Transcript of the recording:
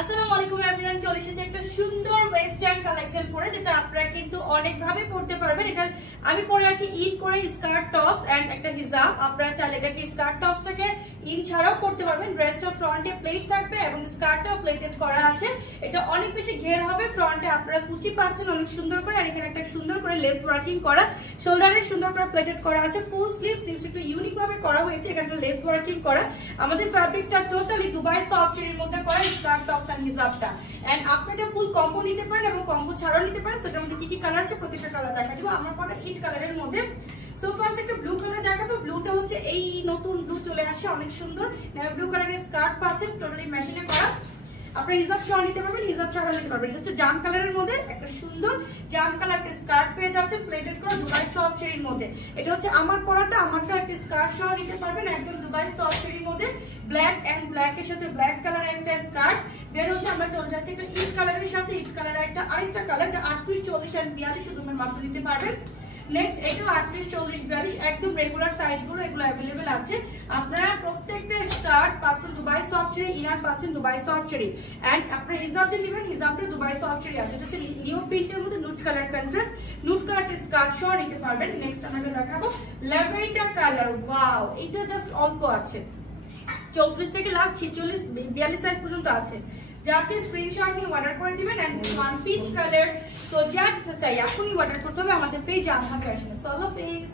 আসসালামু আলাইকুম এভরিওয়ান, চলে এসেছে একটা সুন্দর ওয়েস্টার্ন কালেকশন পরে, যেটা আপনারা কিন্তু অনেক ভাবে পড়তে পারবেন। এটা আমি পরে আছি ইন করে স্কার্ট টপ এন্ড একটা হিজাব। আপনারা চাইলে এটাকে স্কার্ট টপসটাকে ইন ছাড়াও পড়তে পারবেন। ড্রেসটা ফ্রন্টে প্লেট থাকবে এবং স্কার্টটাও প্লেটেড করা আছে। এটা অনেক বেশি ঘের হবে। ফ্রন্টে আপনারা কুচি পাচ্ছেন অনেক সুন্দর করে, আর এখানে একটা সুন্দর করে লেস ওয়ার্কিং করা, শোল্ডারে সুন্দর করে প্লেটেড করা আছে। ফুল স্লিভ একটু ইউনিক ভাবে করা হয়েছে, এখানে লেস ওয়ার্কিং করা। আমাদের ফ্যাব্রিকটা টোটালি দুবাই সফট চেরির মধ্যে করা স্কার্ট টপ হিজাবটা। এন্ড আপনারা ফুল কম্বো নিতে পারেন এবং কম্বো ছাড়াও নিতে পারেন। সেটার মধ্যে কি কি কালার আছে প্রত্যেকটা কালার দেখা দিব। আমার পরে 8 কালারের মধ্যে। সো ফার্স্ট একটা ব্লু কালার দেখাতো। ব্লুটা হচ্ছে এই নতুন ব্লু চলে আসে, অনেক সুন্দর নেভি ব্লু কালারের স্কার্ট পাচ্ছেন, টোটালি মেশিনে করা। আপনারা হিজাব সহ নিতে পারবেন, হিজাব ছাড়া নিতে পারবেন। এটা হচ্ছে জাম কালারের মধ্যে একটা সুন্দর জাম কালার একটা স্কার্ট পেয়ে যাচ্ছে, প্লেটেড করা দুবাই সফট চেরির মধ্যে। এটা হচ্ছে আমার পরাটা, আমারটা একটা স্কার্ট সহ নিতে পারবেন একদম দুবাই সফট চেরির মধ্যে। ব্ল্যাক এন্ড ব্ল্যাক এর সাথে ব্ল্যাক কালার একটা স্কার্ট। দেন হচ্ছে আমরা চলে যাচ্ছি একটা ইট কালারের সাথে ইট কালারের একটা আরেকটা কালার, এটা 38, 40 এন্ড 42 শুধু মাত্র নিতে পারবেন। নেক্সট এটা 38, 40, 42 একদম রেগুলার সাইজগুলো এগুলো अवेलेबल আছে। আপনারা প্রত্যেকটা স্কার্ট পাচ্ছেন দুবাই সফট চেরি, ইনার পাচ্ছেন দুবাই সফট চেরি। এন্ড আপনারা হিজাব যে নেবেন, হিজাবটা দুবাই সফট চেরি আছে। এটা হচ্ছে নিউ প্রিন্টের মধ্যে নুট কালার কন্ট্রাস্ট, নুট কালারের স্কার্ট সহ নিতে পারবেন। নেক্সট আমরা দেখাবো ল্যাভেন্ডার কালার। ওয়াও, এটা জাস্ট অল্প আছে, 34 থেকে লাস্ট 46, 42 সাইজ পর্যন্ত আছে। যাচ্ছে স্ক্রিনশট নিয়ে অর্ডার করে দিবেন। And one piece colour. তো যার যেটা চাই এখনই অর্ডার করতে হবে আমাদের পেজে আনহা ফ্যাশনে। সো আল্লাহ হাফেজ।